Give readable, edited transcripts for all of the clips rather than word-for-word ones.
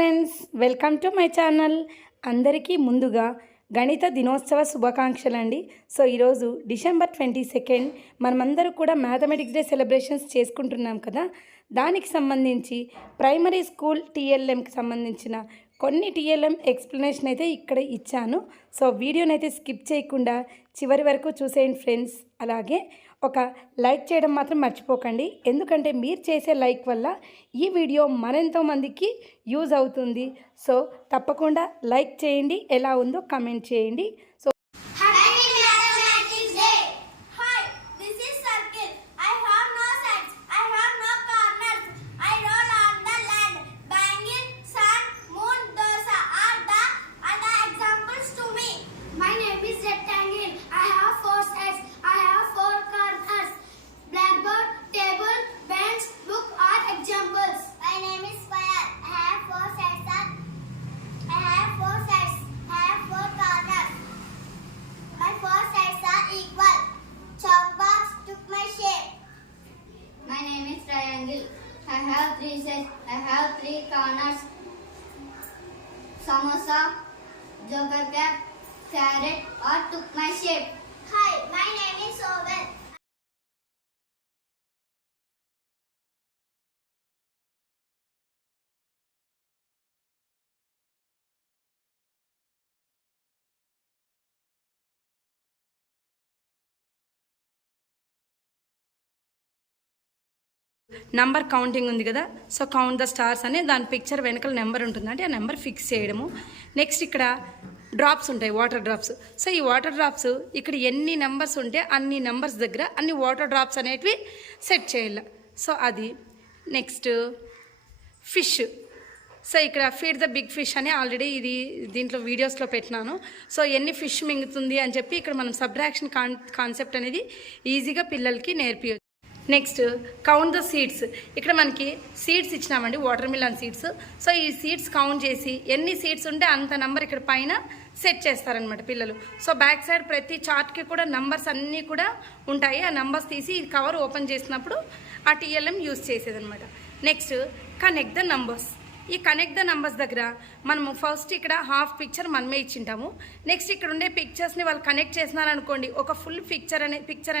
Friends, welcome to my channel. అందరికీ ముందుగా గణిత దినోత్సవ శుభాకాంక్షలు అండి. సో ఈరోజు డిసెంబర్ 22 మనమందరూ కూడా మ్యాథమెటిక్స్ డే సెలబ్రేషన్స్ చేసుకుంటున్నాం కదా. దానికి సంబంధించి ప్రైమరీ స్కూల్ టీఎల్ఎంకి సంబంధించిన కొన్ని టీఎల్ఎం ఎక్స్ప్లెనేషన్ అయితే ఇక్కడ ఇచ్చాను. సో వీడియోని అయితే స్కిప్ చేయకుండా చివరి వరకు చూసేయండి ఫ్రెండ్స్. అలాగే ఒక లైక్ చేయడం మాత్రం మర్చిపోకండి, ఎందుకంటే మీరు చేసే లైక్ వల్ల ఈ వీడియో మరెంతో మందికి యూజ్ అవుతుంది. సో తప్పకుండా లైక్ చేయండి, ఎలా ఉందో కామెంట్ చేయండి. So I have three sets. I have three corners. Samosa, joker cap, carrot, or took my shape. Hi, my name is Sovel. Number counting ఉంది కదా. సో కౌంట్ ద స్టార్స్ అనే దాని picture వెనకాల number ఉంటుందంటే ఆ number fix చేయడము. Next ఇక్కడ drops ఉంటాయి, వాటర్ డ్రాప్స్. సో ఈ వాటర్ డ్రాప్స్ ఇక్కడ ఎన్ని నెంబర్స్ ఉంటే అన్ని నెంబర్స్ దగ్గర అన్ని వాటర్ డ్రాప్స్ అనేటివి సెట్ చేయాలి. సో అది. Next fish. సో ఇక్కడ ఫీడ్ ద బిగ్ ఫిష్ అని ఆల్రెడీ ఇది దీంట్లో వీడియోస్లో పెట్టినాను. సో ఎన్ని ఫిష్ మింగుతుంది అని చెప్పి ఇక్కడ మనం సబ్ట్రాక్షన్ కాన్సెప్ట్ అనేది ఈజీగా పిల్లలకి నేర్పించవచ్చు. Next count the seeds. ఇక్కడ మనకి సీడ్స్ ఇచ్చినామండి, వాటర్ మిలన్ సీడ్స్. సో ఈ సీడ్స్ కౌంట్ చేసి ఎన్ని సీడ్స్ ఉంటే అంత నెంబర్ ఇక్కడ పైన సెట్ చేస్తారనమాట పిల్లలు. సో బ్యాక్ సైడ్ ప్రతి చార్ట్కి కూడా నంబర్స్ అన్నీ కూడా ఉంటాయి. ఆ నంబర్స్ తీసి ఈ కవర్ ఓపెన్ చేసినప్పుడు ఆ టీఎల్ఎం యూజ్ చేసేదనమాట. Next connect the numbers. ఈ కనెక్ట్ ద నంబర్స్ దగ్గర మనము ఫస్ట్ ఇక్కడ హాఫ్ పిక్చర్ మనమే ఇచ్చింటాము. నెక్స్ట్ ఇక్కడ ఉండే పిక్చర్స్ని వాళ్ళు కనెక్ట్ చేసినారనుకోండి, ఒక ఫుల్ పిక్చర్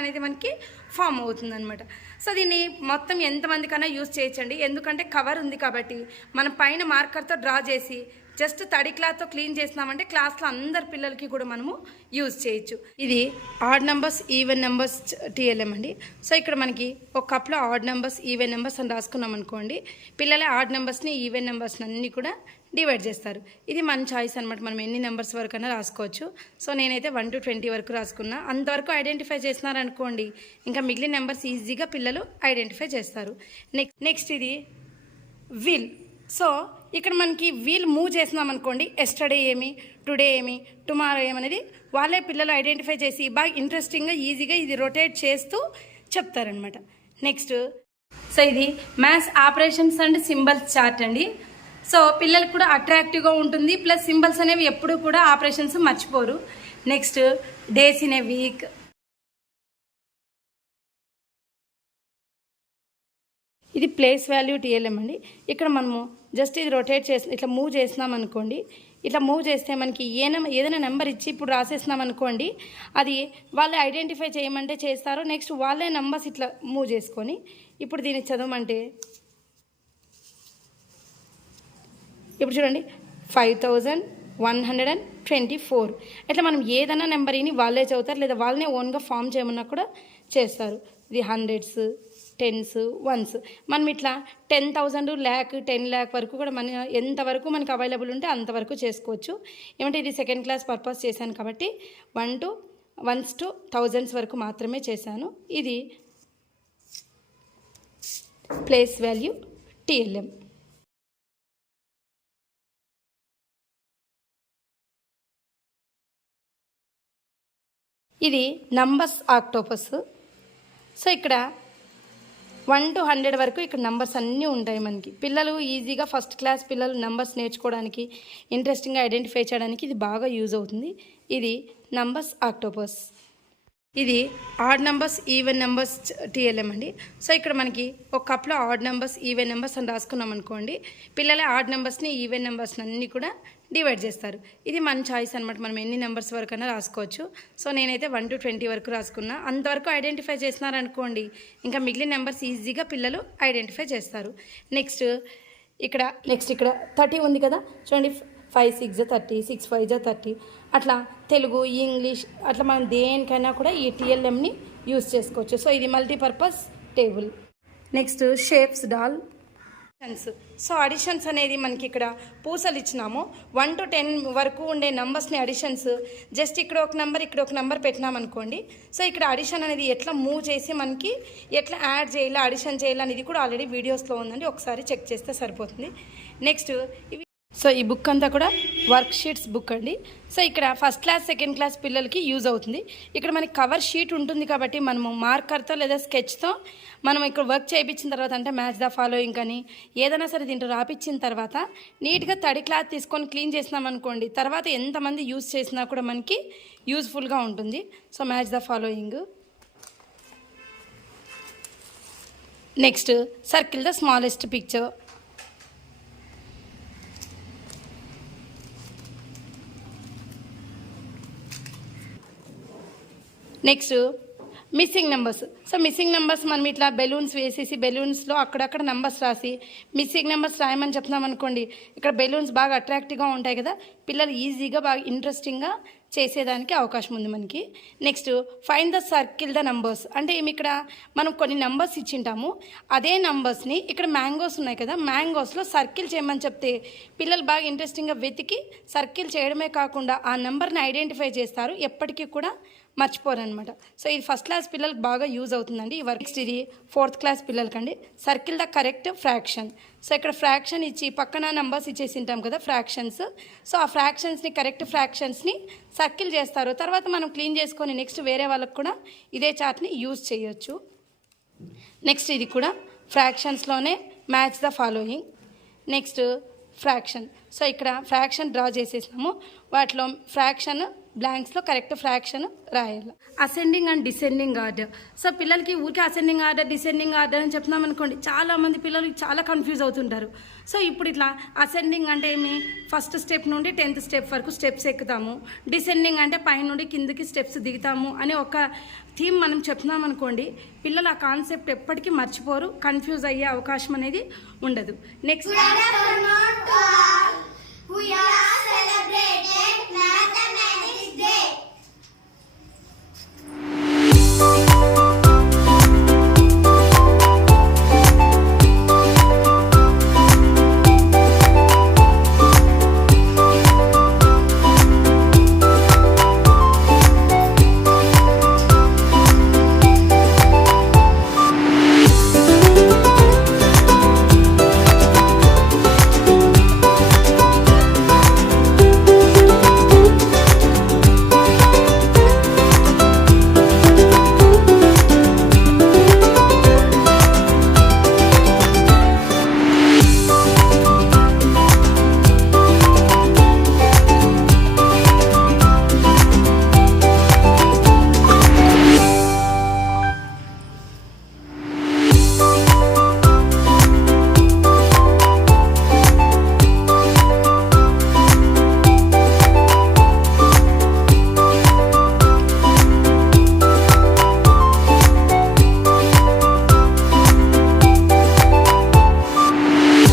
అనేది మనకి ఫామ్ అవుతుంది అనమాట. సో దీన్ని మొత్తం ఎంతమందికైనా యూజ్ చేయొచ్చండి, ఎందుకంటే కవర్ ఉంది కాబట్టి మనం పైన మార్కర్తో డ్రా చేసి జస్ట్ తడి క్లాత్తో క్లీన్ చేసినామంటే క్లాస్లో అందరి పిల్లలకి కూడా మనము యూజ్ చేయొచ్చు. ఇది odd numbers even numbers TLM అండి. సో ఇక్కడ మనకి ఒక కప్లో ఆడ్ నెంబర్స్ ఈవెన్ నెంబర్స్ అని రాసుకున్నాం అనుకోండి, పిల్లలే ఆడ్ నెంబర్స్ని ఈవెన్ నెంబర్స్ని అన్నీ కూడా డివైడ్ చేస్తారు. ఇది మన చాయిస్ అనమాట, మనం ఎన్ని నెంబర్స్ వరకు అయినా రాసుకోవచ్చు. సో నేనైతే 1 to 20 వరకు రాసుకున్నా. అంతవరకు ఐడెంటిఫై చేసినారనుకోండి, ఇంకా మిగిలిన నెంబర్స్ ఈజీగా పిల్లలు ఐడెంటిఫై చేస్తారు. నెక్స్ట్ ఇది వీల్. సో ఇక్కడ మనకి వీల్ మూవ్ చేసినాం అనుకోండి, ఎస్టర్డే ఏమి, టుడే ఏమి, టుమారో ఏమనేది వాళ్ళే పిల్లలు ఐడెంటిఫై చేసి బాగా ఇంట్రెస్టింగ్గా ఈజీగా ఇది రొటేట్ చేస్తూ చెప్తారనమాట. నెక్స్ట్ సో ఇది maths operations and symbols chart అండి. సో పిల్లలకు కూడా అట్రాక్టివ్గా ఉంటుంది, ప్లస్ సింబల్స్ అనేవి ఎప్పుడూ కూడా ఆపరేషన్స్ మర్చిపోరు. Next days in a week. ఇది ప్లేస్ వాల్యూ టీఎల్ఎం అండి. ఇక్కడ మనము జస్ట్ ఇది రొటేట్ చేసి ఇట్లా మూవ్ చేసినాం అనుకోండి, ఇట్లా మూవ్ చేస్తే మనకి ఏదైనా నెంబర్ ఇచ్చి ఇప్పుడు రాసేసినాం అనుకోండి, అది వాళ్ళే ఐడెంటిఫై చేయమంటే చేస్తారు. నెక్స్ట్ వాళ్ళే నెంబర్స్ ఇట్లా మూవ్ చేసుకొని ఇప్పుడు దీన్ని చదవమంటే ఇప్పుడు చూడండి 5124. ఇట్లా మనం ఏదైనా నెంబర్ ఇని వాళ్ళే చదువుతారు, లేదా వాళ్ళనే ఓన్గా ఫామ్ చేయమన్నా కూడా చేస్తారు. ఇది హండ్రెడ్స్, టెన్స్, వన్స్. మనం ఇట్లా 10,000, ల్యాక్, 10 lakh వరకు కూడా మన ఎంతవరకు మనకు అవైలబుల్ ఉంటే అంతవరకు చేసుకోవచ్చు. ఏమంటే ఇది సెకండ్ క్లాస్ పర్పస్ చేశాను కాబట్టి 1 to 1000s వరకు మాత్రమే చేశాను. ఇది ప్లేస్ వాల్యూ టీఎల్ఎం. ఇది నంబర్స్ ఆక్టోపస్. సో ఇక్కడ 1 to 100 వరకు ఇక్కడ నంబర్స్ అన్నీ ఉంటాయి మనకి. పిల్లలు ఈజీగా ఫస్ట్ క్లాస్ పిల్లలు నంబర్స్ నేర్చుకోవడానికి, ఇంట్రెస్టింగ్గా ఐడెంటిఫై చేయడానికి ఇది బాగా యూజ్ అవుతుంది. ఇది నంబర్స్ ఆక్టోపస్. ఇది odd numbers even numbers TLM అండి. సో ఇక్కడ మనకి ఒక కప్లో ఆడ్ నెంబర్స్ ఈవెన్ నెంబర్స్ అని రాసుకున్నాం అనుకోండి, పిల్లలే ఆడ్ నెంబర్స్ని ఈవెన్ నెంబర్స్ని అన్నీ కూడా డివైడ్ చేస్తారు. ఇది మన చాయిస్ అనమాట, మనం ఎన్ని నెంబర్స్ వరకు అయినా రాసుకోవచ్చు. సో నేనైతే 1 to 20 వరకు రాసుకున్నా. అంతవరకు ఐడెంటిఫై చేస్తున్నారనుకోండి, ఇంకా మిగిలిన నెంబర్స్ ఈజీగా పిల్లలు ఐడెంటిఫై చేస్తారు. నెక్స్ట్ ఇక్కడ 30 ఉంది కదా చూడండి, 5 6 30, 6 5 30. అట్లా తెలుగు ఇంగ్లీష్ అట్లా మనం దేనికైనా కూడా ఈ టీఎల్ఎంని యూస్ చేసుకోవచ్చు. సో ఇది మల్టీపర్పస్ టేబుల్. నెక్స్ట్ షేప్స్ డాల్ అడిషన్స్. సో అడిషన్స్ అనేది మనకి ఇక్కడ పూసలు ఇచ్చినాము. 1 to 10 వరకు ఉండే నెంబర్స్ని అడిషన్స్, జస్ట్ ఇక్కడ ఒక నెంబర్ పెట్టినామనుకోండి. సో ఇక్కడ అడిషన్ అనేది ఎట్లా మూవ్ చేసి మనకి ఎట్లా యాడ్ చేయాలి, అడిషన్ చేయాలి అనేది కూడా ఆల్రెడీ వీడియోస్లో ఉందండి, ఒకసారి చెక్ చేస్తే సరిపోతుంది. నెక్స్ట్ ఇవి. సో ఈ బుక్ అంతా కూడా వర్క్ షీట్స్ బుక్ అండి. సో ఇక్కడ ఫస్ట్ క్లాస్ సెకండ్ క్లాస్ పిల్లలకి యూజ్ అవుతుంది. ఇక్కడ మనకి కవర్ షీట్ ఉంటుంది కాబట్టి మనము మార్కర్తో లేదా స్కెచ్తో మనం ఇక్కడ వర్క్ చేయించిన తర్వాత, అంటే మ్యాచ్ ద ఫాలోయింగ్ కానీ ఏదైనా సరే దీంట్లో రాపించిన తర్వాత నీట్గా తడి క్లాత్ తీసుకొని క్లీన్ చేసినాం అనుకోండి, తర్వాత ఎంతమంది యూజ్ చేసినా కూడా మనకి యూజ్ఫుల్గా ఉంటుంది. So match the following. Next circle the smallest picture. Next missing numbers. So missing numbers మనం ఇట్లా బెలూన్స్ వేసేసి బెలూన్స్లో అక్కడక్కడ నెంబర్స్ రాసి మిస్సింగ్ నెంబర్స్ రాయమని చెప్తున్నాం అనుకోండి, ఇక్కడ బెలూన్స్ బాగా అట్రాక్టివ్గా ఉంటాయి కదా, పిల్లలు ఈజీగా బాగా ఇంట్రెస్టింగ్గా చేసేదానికి అవకాశం ఉంది మనకి. Next find the circle the numbers. అంటే ఇక్కడ మనం కొన్ని నెంబర్స్ ఇచ్చింటాము, అదే నెంబర్స్ని ఇక్కడ మ్యాంగోస్ ఉన్నాయి కదా, మ్యాంగోస్లో సర్కిల్ చేయమని చెప్తే పిల్లలు బాగా ఇంట్రెస్టింగ్గా వెతికి సర్కిల్ చేయడమే కాకుండా ఆ నెంబర్ని ఐడెంటిఫై చేస్తారు, ఎప్పటికీ కూడా మర్చిపోరు అనమాట. సో ఇది ఫస్ట్ క్లాస్ పిల్లలకు బాగా యూజ్ అవుతుందండి ఈ వర్క్. నెక్స్ట్ ఇది 4th క్లాస్ పిల్లలకండి, circle the correct fraction. So ఇక్కడ ఫ్రాక్షన్ ఇచ్చి పక్కన నెంబర్స్ ఇచ్చేసి ఉంటాం కదా ఫ్రాక్షన్స్. సో ఆ ఫ్రాక్షన్స్ని కరెక్ట్ ఫ్రాక్షన్స్ని సర్కిల్ చేస్తారు, తర్వాత మనం క్లీన్ చేసుకొని నెక్స్ట్ వేరే వాళ్ళకు కూడా ఇదే చార్ట్ని యూజ్ చేయొచ్చు. నెక్స్ట్ ఇది కూడా ఫ్రాక్షన్స్లోనే match the following. Next fraction. So ఇక్కడ ఫ్రాక్షన్ డ్రా చేసేసినాము, వాటిలో ఫ్రాక్షన్ బ్లాంక్స్లో కరెక్ట్ ఫ్రాక్షన్ రాయాలి. Ascending and descending order. So పిల్లలకి ఊరికే అసెండింగ్ ఆర్డర్ డిసెండింగ్ ఆర్డర్ అని చెప్తున్నాం అనుకోండి, చాలామంది పిల్లలకి చాలా కన్ఫ్యూజ్ అవుతుంటారు. సో ఇప్పుడు ఇట్లా అసెండింగ్ అంటే ఏమి, ఫస్ట్ స్టెప్ నుండి 10th స్టెప్ వరకు స్టెప్స్ ఎక్కుతాము, డిసెండింగ్ అంటే పై నుండి కిందకి స్టెప్స్ దిగుతాము అని ఒక థీమ్ మనం చెప్తున్నాం అనుకోండి, పిల్లలు ఆ కాన్సెప్ట్ ఎప్పటికీ మర్చిపోరు, కన్ఫ్యూజ్ అయ్యే అవకాశం అనేది ఉండదు. నెక్స్ట్